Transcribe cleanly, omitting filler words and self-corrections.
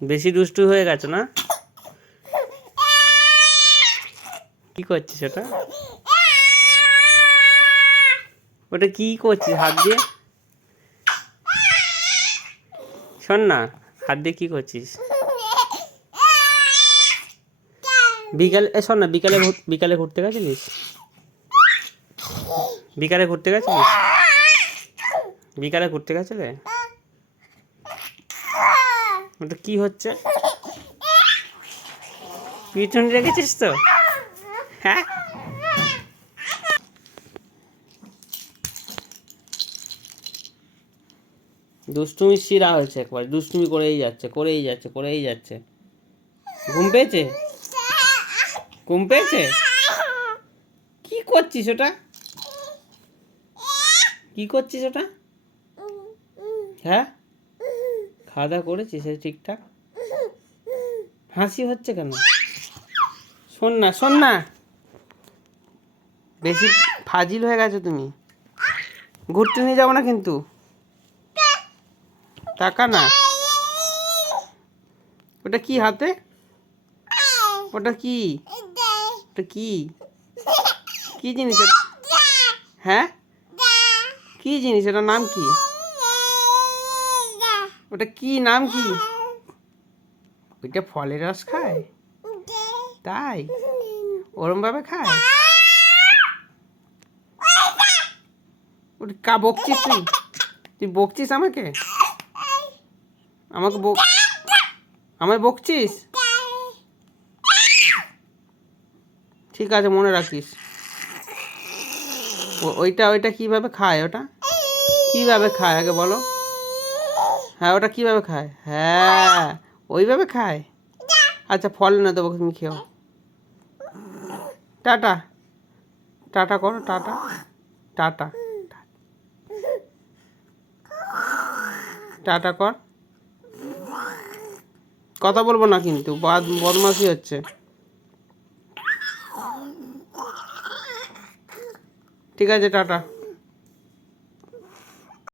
বেশি দুষ্টু হয়ে গেছো না? কি করছিস ওটা? ওটা কি করছিস হাত দিয়ে? শোন না, হাত দিয়ে কি করছিস? শোন না, বিকালে ঘুরতে গেছিলিস? বিকালে ঘুরতে গেছিলিস? বিকালে ঘুরতে গেছিলে? ওটা কি হচ্ছে? পিছন রেখেছিস তো? হ্যাঁ, দুষ্টুমি শিরা হয়েছে একবার, দুষ্টুমি করেই যাচ্ছে। ঘুম পেয়েছে? ঘুম পেয়েছে? কি করছিস ওটা? কি করছিস ওটা? হ্যাঁ, খাওয়া দাওয়া করেছিস ঠিকঠাক? হাসি হচ্ছে কেন? শোন না, বেশি ফাজিল হয়ে গেছো তুমি। ঘুরতে নিয়ে যাবো না কিন্তু। টাকা না। ওটা কি হাতে? ওটা কি? ওটা কি? কি জিনিস এটা? হ্যাঁ, কি জিনিস? এটার নাম কি? ওটা কি, নাম কি? ওইটা ফলের রস খায়? তাই? ওরম ভাবে খায়? ওটা বকছিস তুই? তুই বকছিস আমাকে? আমাকে আমায় বকছিস? ঠিক আছে, মনে রাখিস। ওইটা কিভাবে খায়? ওটা কিভাবে খায় আগে বলো? হ্যাঁ, ওটা কিভাবে খায়? হ্যাঁ, ওইভাবে খায়। আচ্ছা, ফল না দেবো, তুমি খেও। টাটা। টাটা করো, টাটা। টাটা। টাটা কর। কথা বলবো না কিন্তু, বদমাশি হচ্ছে। ঠিক আছে, টাটা।